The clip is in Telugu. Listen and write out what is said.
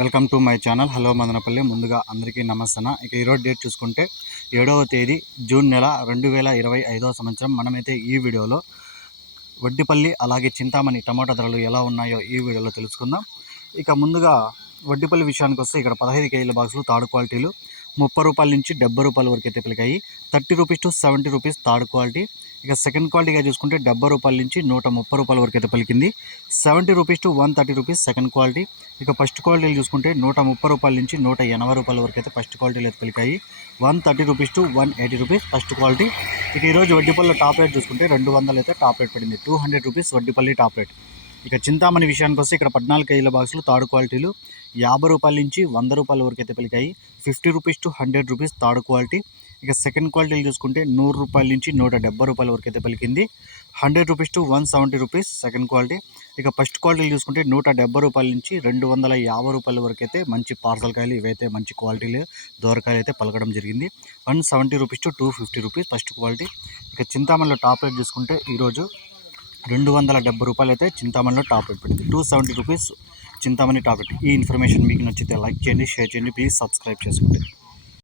Welcome to my channel. Hello Madanapalle. ముందుగా అందరికీ నమస్తన ఇక ఈరోజు డేట్ చూసుకుంటే ఏడవ తేదీ జూన్ నెల రెండు వేల ఇరవై ఐదవ సంవత్సరం. మనమైతే ఈ వీడియోలో వడ్డిపల్లి అలాగే చింతామణి టమాటా ధరలు ఎలా ఉన్నాయో ఈ వీడియోలో తెలుసుకుందాం. ఇక ముందుగా వడ్డిపల్లి విషయానికి వస్తే ఇక్కడ పదహైదు కేజీల బాక్సులు తాడు క్వాలిటీలు ముప్పై రూపాయల నుంచి డెబ్బై రూపాయల వరకు అయితే పిలికాయి. Thirty rupees to seventy rupees third quality. ఇక సెకండ్ క్వాలిటీగా చూసుకుంటే డెబ్బై రూపాయల నుంచి నూట ముప్పై రూపాయల వరకు అయితే పలికింది. Seventy rupees to one thirty rupees second quality. ఇక ఫస్ట్ క్వాలిటీలు చూసుకుంటే నూట ముప్పై రూపాయల నుంచి నూట ఎనభై రూపాయల వరకు అయితే ఫస్ట్ క్వాలిటీలు అయితే పలికాయి. One thirty rupees to one eighty rupees first quality. ఇక ఈరోజు వడ్డీపల్లి టాప్ రేట్ చూసుకుంటే రెండు వందలు అయితే టాప్ రేట్ పడింది. Two hundred rupees Vaddipalli top rate. ఇక చింతామణి విషయానికి వస్తే ఇక్కడ పద్నాలుగు కేజీల బాక్సులు థర్డ్ క్వాలిటీలు యాభై రూపాయల నుంచి వంద రూపాయల వరకు అయితే పలికాయి fifty rupees to hundred rupees third quality. ఇక సెకండ్ క్వాలిటీలు చూసుకుంటే నూరు రూపాయల నుంచి నూట డెబ్బై రూపాయల వరకు అయితే పలికింది hundred rupees to one seventy rupees second quality. ఇక ఫస్ట్ క్వాలిటీలు చూసుకుంటే నూట డెబ్బై రూపాయల నుంచి రెండు వందల యాభై రూపాయల వరకు అయితే మంచి పార్సల్ కాయలు ఇవైతే మంచి క్వాలిటీలు దోరకాయలు అయితే పలకడం జరిగింది. One seventy rupees to two fifty rupees first quality. ఇక చింతామణిలో టాప్ రేట్ చూసుకుంటే ఈరోజు రెండు వందల డెబ్బై రూపాయలు అయితే చింతామణిలో top rate two seventy rupees Chintamani top. Rate ఈ ఇన్ఫర్మేషన్ మీకు నచ్చితే లైక్ చేయండి షేర్ చేయండి ప్లీజ్ సబ్స్క్రైబ్ చేసుకోండి.